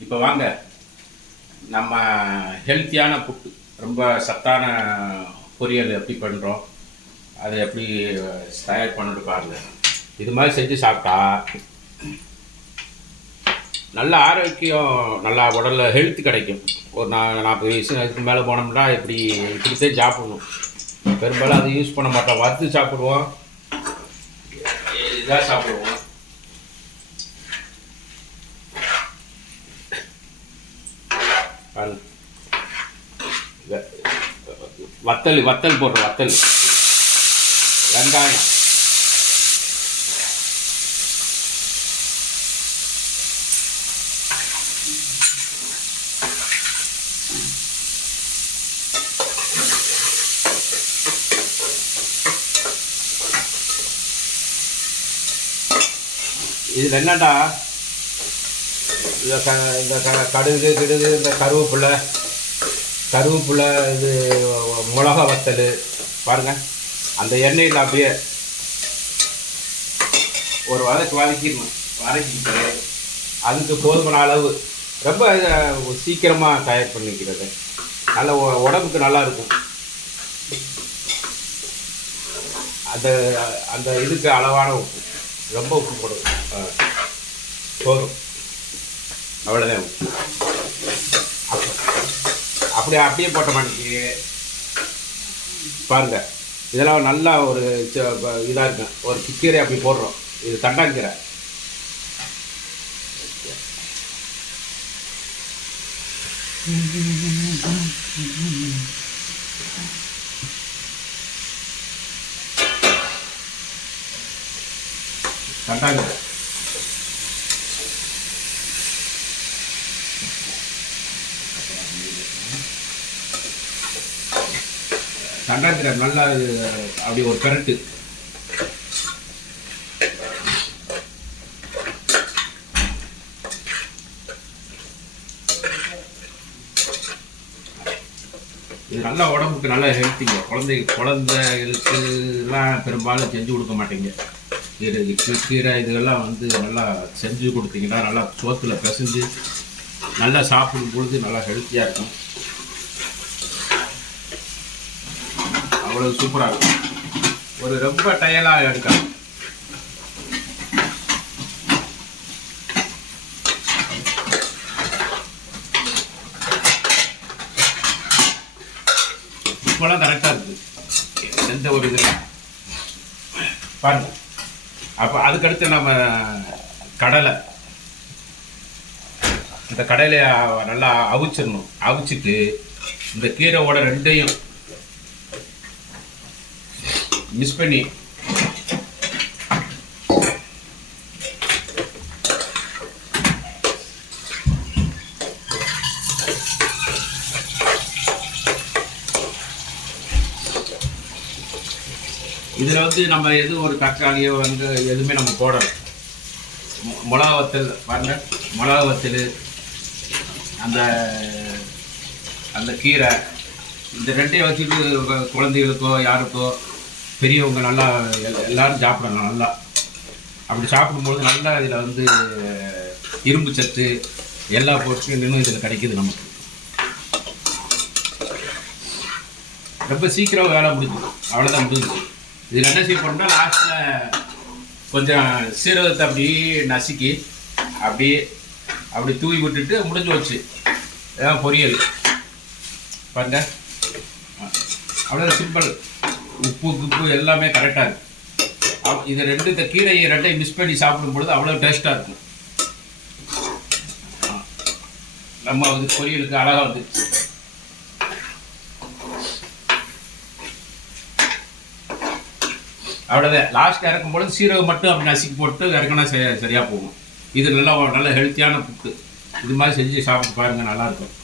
இப்போ வாங்க. நம்ம ஹெல்த்தியான புட்டு ரொம்ப சத்தான பொரியல் எப்படி பண்ணுறோம் அதை எப்படி தயார் பண்ணிட்டு பாருங்க. இது மாதிரி செஞ்சு சாப்பிட்டா நல்ல ஆரோக்கியம் நல்லா உடலில் ஹெல்த் கிடைக்கும். ஒரு நான் நாற்பது வயசு அதுக்கு மேலே போனோம்னா இப்படி இப்படி தான் சாப்பிடணும். பெரும்பாலும் அதை யூஸ் பண்ண மாட்டோம். வறுத்து சாப்பிடுவோம். இதாக சாப்பிடுவோம் பாருங்க. வ- வத்தல் வத்தல் போடுற வத்தல். வெங்காயம். இதில் என்னடா? இந்த க இந்த க கடுகு கிடுகு இந்த கருவேப்பிலை. கருவேப்பிலை இது மிளகா வத்தல் பாருங்க. அந்த எண்ணெயில் அப்படியே ஒரு வதக்கு வதக்கிடணும். வதக்கிட்டு அதுக்கு போதுமான அளவு ரொம்ப சீக்கிரமாக தயார் பண்ணிக்கிறது. நல்ல உடம்புக்கு நல்லா இருக்கும். அந்த அந்த இதுக்கு அளவான உப்பு. ரொம்ப உப்பு போடும் போதும். அவ்வளோதான் உப்பு. அப்படியே அப்படியே போட்ட மாட்டேங்க பாருங்க. இதெல்லாம் நல்லா ஒரு இதாக இருக்கும் ஒரு கிக்கீரை அப்படி போடுறோம். இது தண்டாங்கீரை. தண்டாங்கீரை. தண்டாங்கீரை நல்லா அப்படி ஒரு கரண்ட்டு இது நல்லா உடம்புக்கு நல்லா ஹெல்த்திங்க குழந்தை குழந்தைகளுக்கு எல்லாம் பெரும்பாலும் செஞ்சு கொடுக்க மாட்டீங்க. இது கீரை இதுகெல்லாம் வந்து நல்லா செஞ்சு கொடுத்தீங்கன்னா நல்லா சோத்தில் பிசைஞ்சு நல்லா சாப்பிடும் பொழுது நல்லா ஹெல்த்தியாக இருக்கும். அவ்வளவு சூப்பராக இருக்கும். ஒரு ரொம்ப டயலாக எடுக்கலாம் இப்போலாம் கரெக்டாக இருக்குது. எந்த ஒரு இது பாருங்க. அப்போ அதுக்கடுத்து நம்ம கடலை. இந்த கடலையை நல்லா அவிச்சிடணும். அவிச்சிட்டு இந்த கீரையோட ரெண்டையும் மிஸ் பண்ணி. இதில் வந்து நம்ம எது ஒரு தக்காளியோ வந்து எதுவுமே நம்ம போடணும் மொ- மிளகா வத்தல் பாருங்க. மிளகா வத்தல் அந்த அந்த கீரை இந்த ரெண்டையும் வச்சுட்டு குழந்தைகளுக்கோ யாருக்கோ பெரியவங்க நல்லா எல்- எல்லாரும் சாப்பிடணும் நல்லா. அப்படி சாப்பிடும்போது நல்லா இதில் வந்து இரும்பு சத்து எல்லா பொருட்களும் இதில் கிடைக்குது நமக்கு. ரொம்ப சீக்கிரம் வேலை முடிஞ்சுது. அவ்வளோதான் முடிஞ்சுது. இதில் என்ன செய்ய போறோம்னா லாஸ்ட்டில் கொஞ்சம் சீரகத்தை அப்படியே நசுக்கி அப்படியே அப்படி தூவி விட்டுட்டு முடிஞ்சு வச்சு இதான் பொரியல். பாருங்க. அவ்வளோதான் சிம்பிள். உப்பு குப்பு எல்லாமே கரெக்டாக இருக்கும் இது ரெண்டு இந்த கீரையை ரெண்டையும் மிஸ் பண்ணி சாப்பிடும் பொழுது அவ்வளோ டேஸ்ட்டாக இருக்கும். நம்ம வந்து பொரியலுக்கு அழகாக வந்துச்சு அவ்வளோதான் லாஸ்ட் இறக்கும் பொழுது சீரகம் மட்டும் அப்படி நசுக்கி போட்டு இறக்கினா சரியா சரியாக போகும். இது நல்லா நல்ல ஹெல்த்தியான புட்டு இது மாதிரி செஞ்சு சாப்பிட்டு பாருங்கள் நல்லாயிருக்கும்